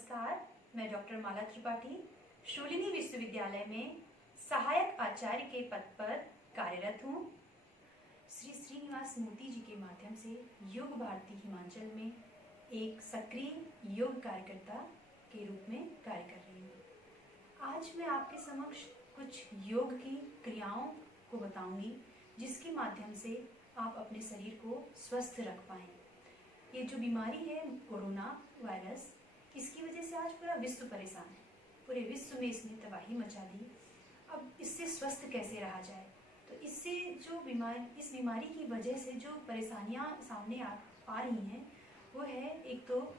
नमस्कार, मैं डॉक्टर माला त्रिपाठी शूलिनी विश्वविद्यालय में सहायक आचार्य के पद पर कार्यरत हूँ। श्री श्रीनिवास मूर्ति जी के माध्यम से योग भारती हिमाचल में एक सक्रिय योग कार्यकर्ता के रूप में कार्य कर रही हूँ। आज मैं आपके समक्ष कुछ योग की क्रियाओं को बताऊंगी जिसके माध्यम से आप अपने शरीर को स्वस्थ रख पाएं। ये जो बीमारी है कोरोना वायरस, इसकी वजह से आज पूरा विश्व परेशान है। पूरे विश्व में इसने तबाही मचा दी। अब इससे स्वस्थ कैसे रहा जाए? तो इससे जो इस बीमारी की वजह से जो परेशानियां सामने आ रही हैं वो है, एक तो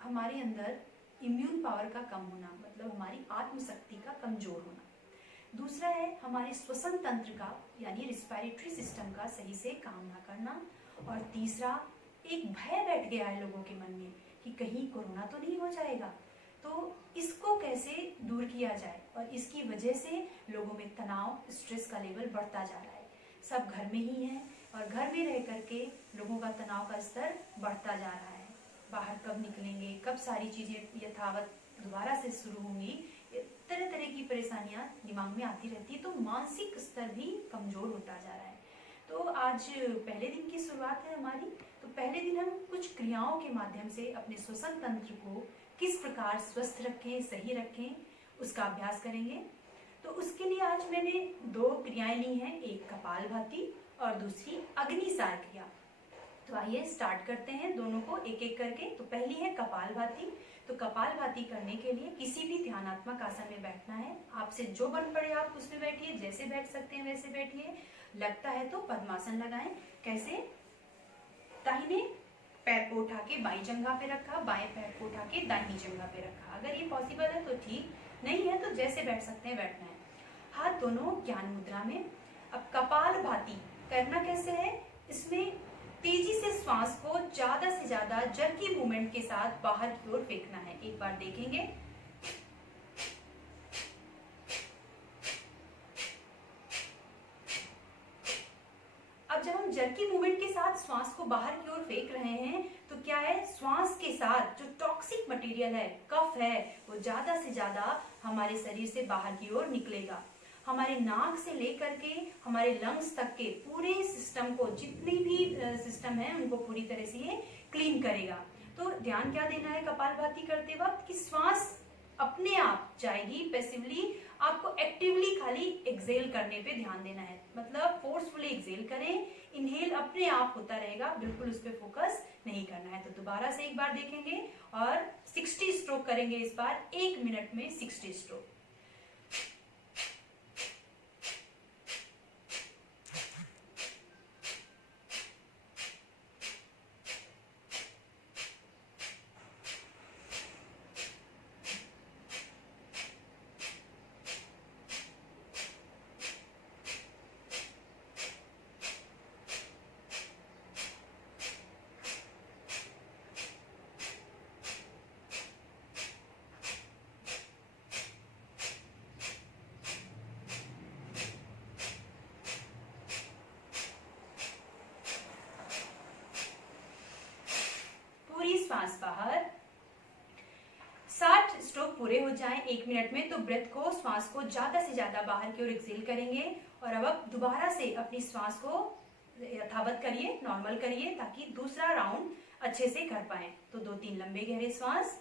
हमारे अंदर इम्यून पावर का कम होना, मतलब हमारी आत्मशक्ति का कमजोर होना। दूसरा है हमारे श्वसन तंत्र का यानी रिस्पिरेटरी सिस्टम का सही से काम ना करना। और तीसरा, एक भय बैठ गया है लोगों के मन में कि कहीं कोरोना तो नहीं हो जाएगा। तो इसको कैसे दूर किया जाए, और इसकी वजह से लोगों में तनाव, स्ट्रेस का लेवल बढ़ता जा रहा है। सब घर में ही हैं और घर में रह करके लोगों का तनाव का स्तर बढ़ता जा रहा है। बाहर कब निकलेंगे, कब सारी चीजें यथावत दोबारा से शुरू होंगी, तरह तरह की परेशानियां दिमाग में आती रहती है। तो मानसिक स्तर भी कमजोर होता जा रहा है। तो आज पहले दिन की शुरुआत है हमारी। तो पहले दिन हम कुछ क्रियाओं के माध्यम से अपने श्वसन तंत्र को किस प्रकार स्वस्थ रखें, सही रखें, उसका अभ्यास करेंगे। तो उसके लिए आज मैंने दो क्रियाएं ली हैं, एक कपालभाति और दूसरी अग्निसार क्रिया। तो आइए स्टार्ट करते हैं दोनों को एक एक करके। तो पहली है कपालभाति। तो कपालभाति करने के लिए किसी भी ध्यानात्मक आसन में बैठना है। आपसे जो बन पड़े आप उसमें बैठिए, जैसे बैठ सकते हैं वैसे बैठिए। लगता है तो पद्मासन लगाएं। कैसे? दाहिने पैर को उठा के बाईं जंघा पे रखा, बाएं पैर को उठा के दाहिनी जंघा पे रखा। अगर ये पॉसिबल है तो ठीक, नहीं है तो जैसे बैठ सकते हैं बैठना है। हाथ दोनों ज्ञान मुद्रा में। अब कपालभाति करना कैसे है? इसमें तेजी से श्वास को ज्यादा से ज्यादा जर्की मूवमेंट के साथ बाहर की ओर फेंकना है। एक बार देखेंगे। अब जब हम जर्की मूवमेंट के साथ श्वास को बाहर की ओर फेंक रहे हैं तो क्या है, श्वास के साथ जो टॉक्सिक मटेरियल है, कफ है, वो ज्यादा से ज्यादा हमारे शरीर से बाहर की ओर निकलेगा। हमारे नाक से लेकर के हमारे लंग्स तक के पूरे सिस्टम को, जितनी भी सिस्टम है उनको पूरी तरह से ये क्लीन करेगा। तो ध्यान क्या देना है कपालभाति करते वक्त कि श्वास अपने आप जाएगी पैसिवली, आपको एक्टिवली खाली एक्सेल करने पे ध्यान देना है। मतलब फोर्सफुली एक्सेल करें, इनहेल अपने आप होता रहेगा, बिल्कुल उस पर फोकस नहीं करना है। तो दोबारा से एक बार देखेंगे और 60 स्ट्रोक करेंगे इस बार, 1 मिनट में 60 स्ट्रोक। श्वास बाहर। 60 स्ट्रोक पूरे हो जाएं 1 मिनट में तो ब्रेथ को, श्वास को ज्यादा से ज्यादा बाहर की ओर एक्सेल करेंगे। और अब दोबारा से अपनी श्वास को यथावत करिए, नॉर्मल करिए, ताकि दूसरा राउंड अच्छे से कर पाए। तो 2-3 लंबे गहरे श्वास।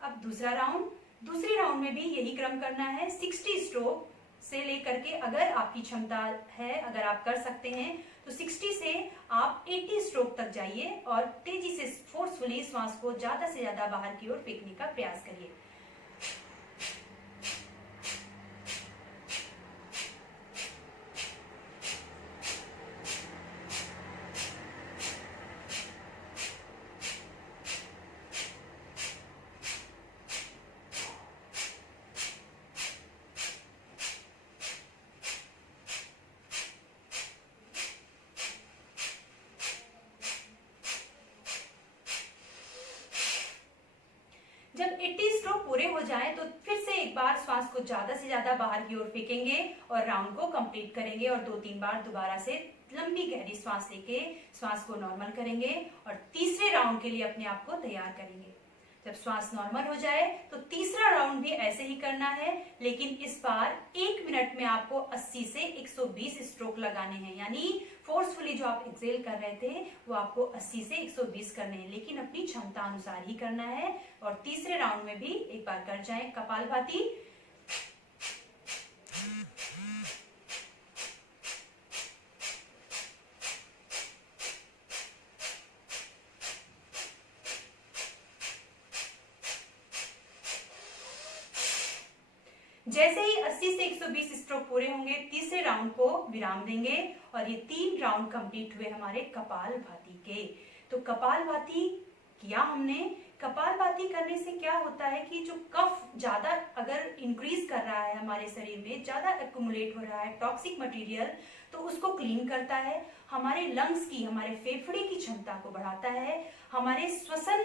अब दूसरा राउंड, दूसरे राउंड में भी यही क्रम करना है। 60 स्ट्रोक से लेकर के, अगर आपकी क्षमता है, अगर आप कर सकते हैं तो 60 से आप 80 स्ट्रोक तक जाइए और तेजी से फोर्सफुली श्वास को ज्यादा से ज्यादा बाहर की ओर फेंकने का प्रयास करिए। पूरे हो जाएं तो फिर से एक बार श्वास को ज्यादा से ज्यादा बाहर की ओर फेंकेंगे और राउंड को कंप्लीट करेंगे और 2-3 बार दोबारा से लंबी गहरी श्वास लेके श्वास को नॉर्मल करेंगे और तीसरे राउंड के लिए अपने आप को तैयार करेंगे। जब श्वास नॉर्मल हो जाए तो तीसरा राउंड भी ऐसे ही करना है, लेकिन इस बार 1 मिनट में आपको 80 से 120 स्ट्रोक लगाने हैं, यानी फोर्सफुली जो आप एक्सेल कर रहे थे वो आपको 80 से 120 करने हैं, लेकिन अपनी क्षमता अनुसार ही करना है। और तीसरे राउंड में भी एक बार कर जाएं कपालभाति। जैसे ही 80 से 120 स्ट्रोक पूरे होंगे तीसरे राउंड को विराम देंगे और ये 3 राउंड कंप्लीट हुए हमारे कपालभाति के। तो कपालभाति किया हमने। कपालभाति करने से क्या होता है कि जो कफ ज्यादा अगर इंक्रीज कर रहा है हमारे शरीर में, ज्यादा एक्युमुलेट हो रहा है टॉक्सिक मटेरियल, तो उसको क्लीन करता है, हमारे लंग्स की, हमारे फेफड़े की क्षमता को बढ़ाता है, हमारे श्वसन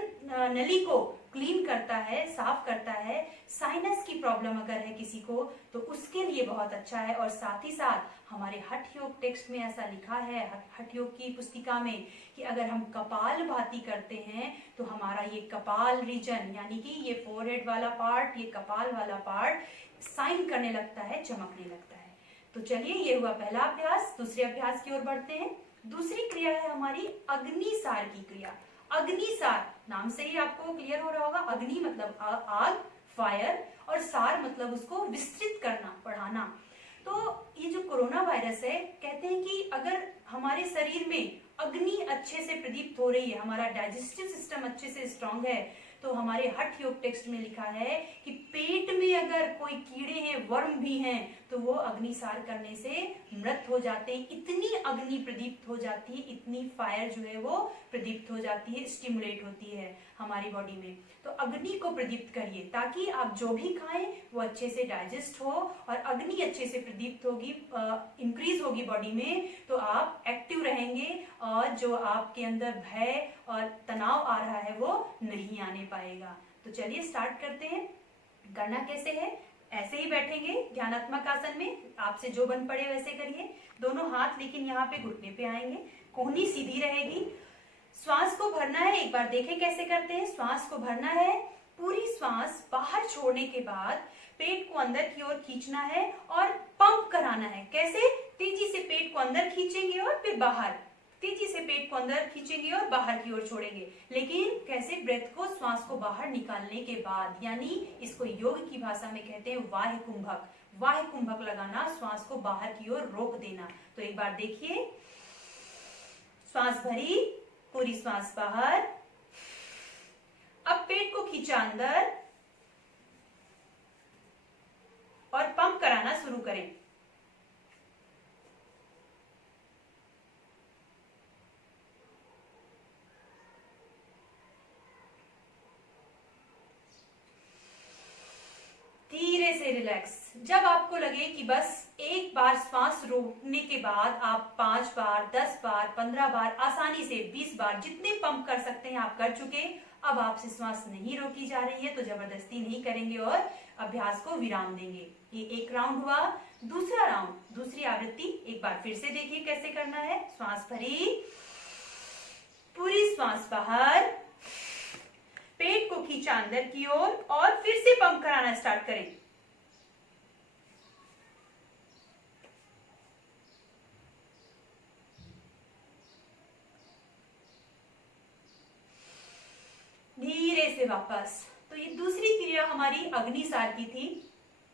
नली को क्लीन करता है, साफ करता है। साइनस की प्रॉब्लम अगर है किसी को तो उसके लिए बहुत अच्छा है। और साथ ही साथ हमारे हठ योग टेक्स्ट में ऐसा लिखा है, हठ योग की पुस्तिका में, कि अगर हम कपालभाति करते हैं तो हमारा ये कपाल रीजन, यानी कि ये फोरहेड वाला पार्ट, ये कपाल वाला पार्ट साइन करने लगता है, चमकने लगता है। तो चलिए, ये हुआ पहला अभ्यास। दूसरे अभ्यास की ओर बढ़ते हैं। दूसरी क्रिया है हमारी अग्निसार की क्रिया। अग्निसार नाम से ही आपको क्लियर हो रहा होगा। अग्नि मतलब आग, फायर, और सार मतलब उसको विस्तृत करना, बढ़ाना। तो ये जो कोरोना वायरस है, कहते हैं कि अगर हमारे शरीर में अग्नि अच्छे से प्रदीप्त हो रही है, हमारा डाइजेस्टिव सिस्टम अच्छे से स्ट्रांग है, तो हमारे हठ योग टेक्स्ट में लिखा है कि पेट में अगर कोई कीड़े हैं, वर्म भी हैं, तो वो अग्निसार करने से मृत हो जाते हैं। इतनी अग्नि प्रदीप्त हो जाती है, इतनी फायर जो है वो प्रदीप्त हो जाती है, स्टिमुलेट होती है हमारी बॉडी में। तो अग्नि को प्रदीप्त करिए ताकि आप जो भी खाएं वो अच्छे से डाइजेस्ट हो, और अग्नि अच्छे से प्रदीप्त होगी, इंक्रीज होगी बॉडी में, तो आप एक्टिव रहेंगे और जो आपके अंदर भय और तनाव आ रहा है वो नहीं आने पाएगा। तो चलिए स्टार्ट करते हैं। करना कैसे है? ऐसे ही बैठेंगे ध्यानात्मक आसन में, आपसे जो बन पड़े वैसे करिए। दोनों हाथ लेकिन यहाँ पे घुटने पे आएंगे, कोहनी सीधी रहेगी। श्वास को भरना है, एक बार देखें कैसे करते हैं। श्वास को भरना है, पूरी श्वास बाहर छोड़ने के बाद पेट को अंदर की ओर खींचना है और पंप कराना है। कैसे? तेजी से पेट को अंदर खींचेंगे और फिर बाहर, तेजी से पेट को अंदर खींचेंगे और बाहर की ओर छोड़ेंगे। लेकिन कैसे? ब्रेथ को, श्वास को बाहर निकालने के बाद, यानी इसको योग की भाषा में कहते हैं वाह्य कुंभक। वाह्य कुंभक लगाना, श्वास को बाहर की ओर रोक देना। तो एक बार देखिए, श्वास भरी, पूरी श्वास बाहर, अब पेट को खींचा अंदर और पंप कराना शुरू करें। धीरे से रिलैक्स। जब आपको लगे कि बस एक बार श्वास रोकने के बाद आप 5 बार, 10 बार, 15 बार, आसानी से 20 बार, जितने पंप कर सकते हैं आप कर चुके। अब आपसे श्वास नहीं रोकी जा रही है तो जबरदस्ती नहीं करेंगे और अभ्यास को विराम देंगे। ये एक राउंड हुआ। दूसरा राउंड, दूसरी आवृत्ति एक बार फिर से देखिए कैसे करना है। श्वास भरी, पूरी श्वास बाहर, पेट को खींचा अंदर की ओर और फिर से पंप कराना स्टार्ट करें। धीरे से वापस। तो ये दूसरी क्रिया हमारी अग्निसार की थी।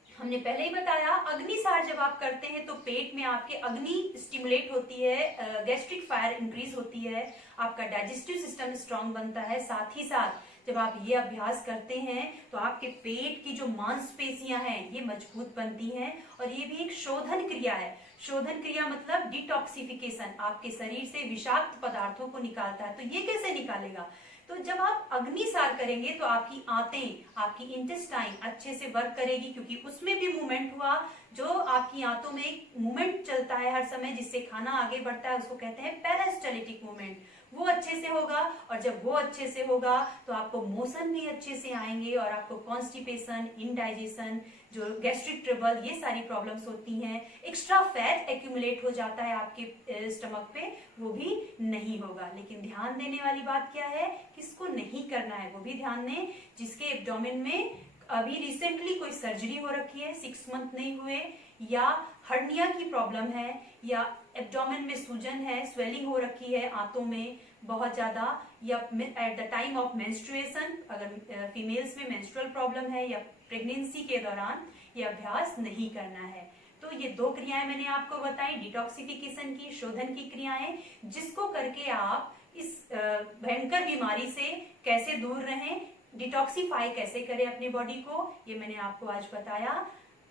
हमने पहले ही बताया, अग्निसार जब आप करते हैं तो पेट में आपके अग्नि स्टिमुलेट होती है, गैस्ट्रिक फायर इंक्रीज होती है, आपका डाइजेस्टिव सिस्टम स्ट्रांग बनता है। साथ ही साथ जब आप ये अभ्यास करते हैं तो आपके पेट की जो मांसपेशियां हैं ये मजबूत बनती हैं। और ये भी एक शोधन क्रिया है। शोधन क्रिया मतलब डिटॉक्सिफिकेशन, आपके शरीर से विषाक्त पदार्थों को निकालता है। तो ये कैसे निकालेगा? तो जब आप अग्निसार करेंगे तो आपकी आंतें, आपकी इंटेस्टाइन अच्छे से वर्क करेगी, क्योंकि उसमें भी मूवमेंट हुआ। जो आपकी आंतों में एक मूवमेंट चलता है हर समय जिससे खाना आगे बढ़ता है, उसको कहते हैं पेरिस्टाल्टिक मूवमेंट। वो अच्छे से होगा, और जब वो अच्छे से होगा तो आपको मोशन भी अच्छे से आएंगे और आपको कॉन्स्टिपेशन, इंडाइजेशन, जो गैस्ट्रिक ट्रबल, ये सारी प्रॉब्लम्स होती हैं, एक्स्ट्रा फैट एक्यूमुलेट हो जाता है आपके स्टमक पे, वो भी नहीं होगा। लेकिन ध्यान देने वाली बात क्या है, किसको नहीं करना है वो भी ध्यान दें। जिसके एब्डोमेन में अभी रिसेंटली कोई सर्जरी हो रखी है, 6 मंथ नहीं हुए, या हर्निया की प्रॉब्लम है, या एब्डोमेन में सूजन है, स्वेलिंग हो रखी है आंतों में बहुत ज्यादा, या at the time of menstruation, अगर फीमेल्स में मेंस्ट्रुअल प्रॉब्लम है, या प्रेगनेंसी के दौरान ये अभ्यास नहीं करना है। तो ये 2 क्रियाएं मैंने आपको बताई, डिटॉक्सिफिकेशन की, शोधन की क्रियाएं, जिसको करके आप इस भयंकर बीमारी से कैसे दूर रहें, डिटॉक्सिफाई कैसे करें अपनी बॉडी को, ये मैंने आपको आज बताया।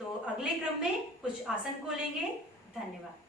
तो अगले क्रम में कुछ आसन को लेंगे। धन्यवाद।